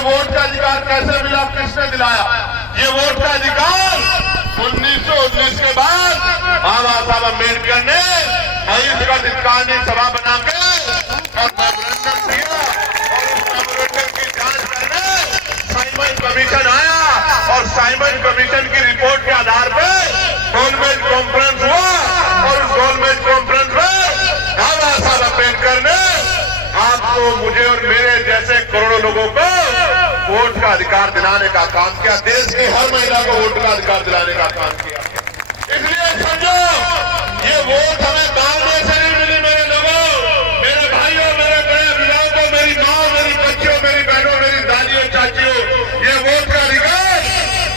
Vote का अधिकार कैसे मिला, किसने दिलाया? ये वोट का अधिकार 1919 के बाद बाबा साहब अम्बेडकर ने इसका कानूनी सभा बना के और मेमोरेंडम दिया और उस मेमोरेंडम की जांच करने साइमन कमीशन आया और साइमन कमीशन की रिपोर्ट के आधार पर गोलमेज कॉन्फ्रेंस हुआ और उस गोलमेज कॉन्फ्रेंस में बाबा साहब अम्बेडकर ने आपको, मुझे और मेरे जैसे करोड़ों लोगों को वोट का अधिकार दिलाने का काम किया। देश की हर महिला को वोट का अधिकार दिलाने का काम किया। इसलिए समझो, ये वोट हमें मांगने से नहीं मिली मेरे लोगों, मेरे भाइयों, मेरे बड़े अभिभावकों, मेरी माँ, मेरी बच्चियों, मेरी बहनों, मेरी दादियों, चाचियों, ये वोट का अधिकार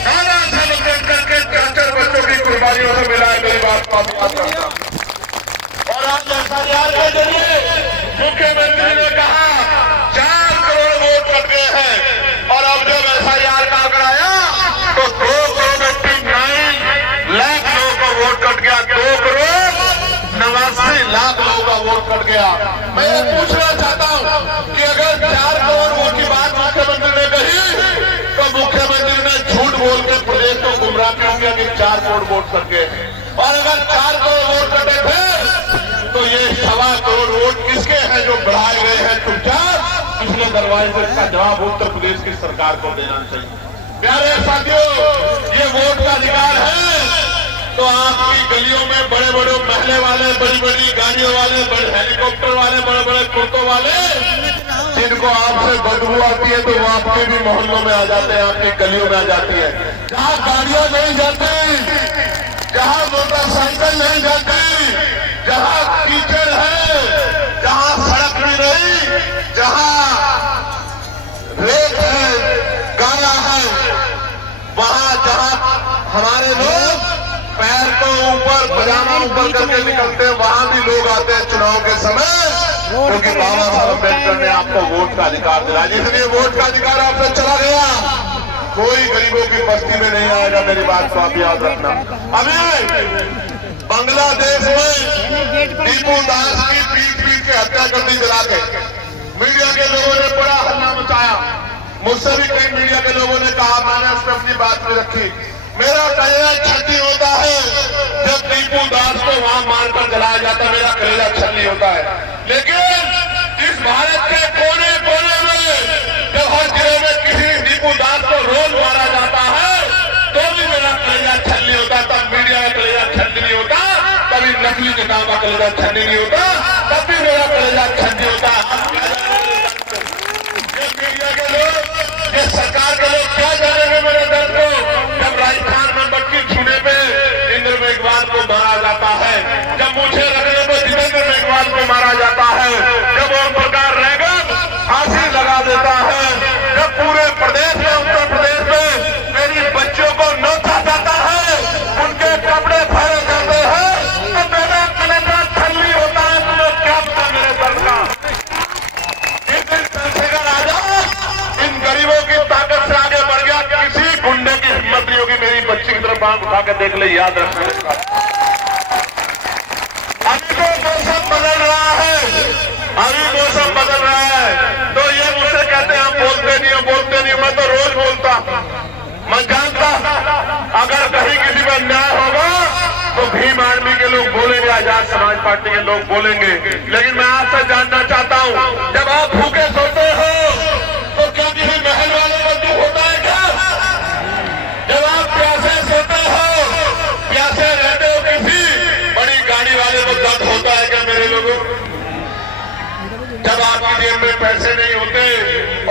बाबा साहब अम्बेडकर के 74 बच्चों की कुर्बानियों से मिला है। मेरी बात को आप याद रखना। और आज एफआईआर के जरिए मुख्यमंत्री ने कहा 4 करोड़ वोट कट गए हैं और अब जब एफआईआर का आंकड़ा आया तो 2.89 लाख लोगों का वोट कट गया। 2 करोड़ 89 लाख लोगों का वोट कट गया। मैं ये पूछना चाहता हूं कि अगर 4 करोड़ वोट की बात मुख्यमंत्री ने कही तो मुख्यमंत्री ने झूठ बोल के प्रदेश को गुमराह क्यों किया कि 4 करोड़ वोट कट गए? और अगर 4 करोड़ वोट कटे थे तो ये 1.25 करोड़ वोट किसके हैं जो बढ़ाए गए हैं चुपचाप पिछले दरवाजे से? इसका जवाब उत्तर प्रदेश की सरकार को देना चाहिए। प्यारे साथियों, ये वोट का अधिकार है तो आपकी गलियों में बड़े बड़े महले वाले, बड़ी बड़ी गाड़ियों वाले, बड़े हेलीकॉप्टर वाले, बड़े बड़े कुर्तों वाले, जिनको आपसे बदबू आती है तो वो आपके भी मोहल्लों में आ जाते हैं, आपकी गलियों में आ जाती है। जहाँ गाड़ियां नहीं जाती, जहाँ मोटरसाइकिल नहीं जाती, जहाँ कीचड़ है, जहाँ सड़क भी नहीं, जहाँ रेत है, गारा है, वहाँ जहाँ हमारे लोग पैर को ऊपर, पजामा ऊपर करके निकलते हैं, वहाँ भी लोग आते हैं चुनाव के समय, क्योंकि बाबा साहब अम्बेडकर ने आपको वोट का अधिकार दिलाया। इसलिए वोट का अधिकार आपसे चला गया, कोई गरीबों की बस्ती में नहीं आएगा। मेरी बात को आप याद रखना। अभी बांग्लादेश में टीपू दास की पीट के हत्या कर दी जला के, मीडिया के लोगों ने बड़ा हल्ला मचाया। मुझसे भी कई मीडिया के लोगों ने कहा, मैंने उसने अपनी बात में रखी। मेरा कलेजा छन्नी होता है जब टीपू दास को वहां मारकर जलाया जाता है, मेरा कलेजा छन्नी होता है। लेकिन इस भारत के कोने कोने में जब हर जिले में किसी टीपू दास को रोज मारा जाता है तो भी मेरा कलेजा छन्नी होता है। तब मीडिया का कलेजा छन्नी नहीं होता, कभी नकली नेताओं का कलेजा छन्नी नहीं होता, तब भी मेरा कलेजा छन्नी होता। ये मीडिया के लोग, ये सरकार के लोग क्या जानेंगे मेरे दर्द को? जब राजस्थान में मटकी छूने पे इंद्र मेघवाल को मारा जाता है, जब मुझे रखने पे जितेंद्र मेघवाल को मारा जाता है, जब ओम प्रकाश रैगन फांसी लगा देता है, जब पूरे प्रदेश में, उत्तर प्रदेश में मेरी बच्चियों को नोचा जाता है, उनके कपड़े फाड़े जाते हैं, तो मेरा कलेजा छल्ली होता है। तुम्हें क्या पता मेरे दर्द का? एक दिन चंद्रशेखर आजाद इन गरीबों की ताकत से आगे बढ़ गया, किसी गुंडे की हिम्मत नहीं होगी मेरी बच्ची की तरफ आंख उठा के देख ले। याद रखना, अभी तो मौसम बदल रहा है, अभी मौसम बदल रहा है। तो ये मुझसे कहते हैं हम बोलते नहीं हो, बोलते नहीं हो। मैं तो रोज बोलता, मैं जानता अगर कहीं किसी पर अन्याय होगा तो भीम आर्मी के लोग बोलेंगे, आजाद समाज पार्टी के लोग बोलेंगे। लेकिन मैं आपसे जानना चाहता हूं, जब आप भूखे सोते हो तो क्या किसी महल वाले को दुख होता है क्या? जब आप प्यासे सोते हो, प्यासे रहते हो, किसी बड़ी गाड़ी वाले को दर्द होता है क्या मेरे लोगों? जब आपकी जेब में पैसे नहीं होते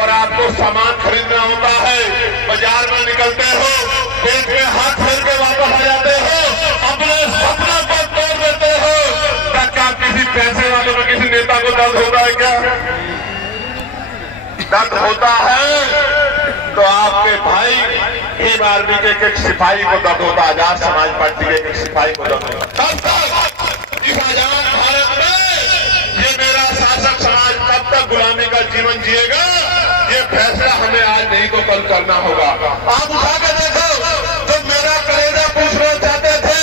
और आपको सामान खरीदना होता है, बाजार में निकलते हो, पेट में हाथ फेर के वापस आ जाते हो, अपने सपनों को तोड़ देते हो, क्या किसी पैसे वाले को, किसी नेता को दर्द होता है क्या? दर्द होता है तो आपके भाई भीम आर्मी के एक सिपाही को दर्द होता है, आजाद समाज पार्टी के एक सिपाही को दर्द होता है। तब तक इस आजाद भारत में ये मेरा शासक समाज तब तक गुलामी का जीवन जिएगा। ये फैसला हमें आज नहीं तो कल करना होगा। आप उठा के देखो, जो मेरा कलेजा पूछना चाहते थे,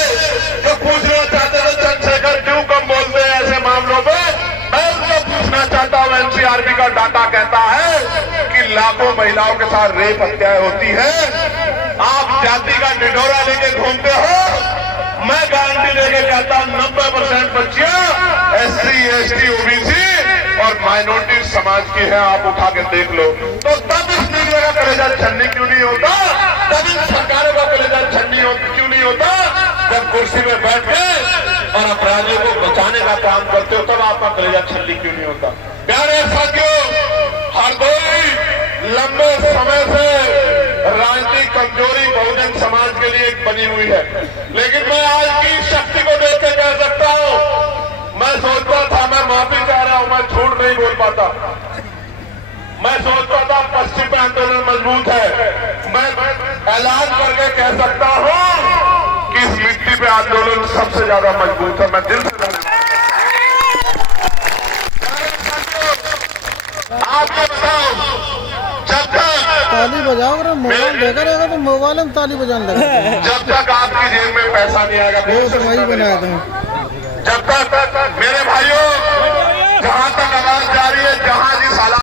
जो पूछना चाहते थे चंद्रशेखर क्यों कम बोलते हैं ऐसे मामलों में, मैं उनको पूछना चाहता हूँ एनसीआरबी का डाटा कहता है कि लाखों महिलाओं के साथ रेप हत्याएं होती है। आप जाति का ढिढोरा लेके घूमते हो, मैं गारंटी देके कहता हूं 90% बच्चियां SC, ST, OBC और माइनॉरिटी समाज की है। आप उठा के देख लो। तो तब इस मीडिया का कलेजा छन्नी क्यों नहीं होता? तब इन सरकारों का कलेजा छन्नी क्यों नहीं होता? जब कुर्सी में बैठ के और अपराधियों को बचाने का काम करते हो, तब आपका कलेजा छन्नी क्यों नहीं होता? प्यारे साथियों, हरदोई लंबे समय से राजनीतिक कमजोरी बहुजन समाज के लिए एक बनी हुई है, लेकिन मैं आज की शक्ति को देख के कह सकता हूं, मैं सोचता था, मैं माफी चाह रहा हूं, मैं झूठ नहीं बोल पाता। मैं सोचता था पश्चिम में आंदोलन मजबूत है, मैं ऐलान करके कह सकता हूं कि इस मिट्टी पे आंदोलन सबसे ज्यादा मजबूत है। मैं दिल से आप ये बताओ, जब तक ताली बजाओ, अगर मोबाइल देखा रहेगा तो मोबाइल में ताली बजाने लगेगा। जब तक आपकी जेब में पैसा नहीं आएगा, वो वही बनाया था। जब तक मेरे भाई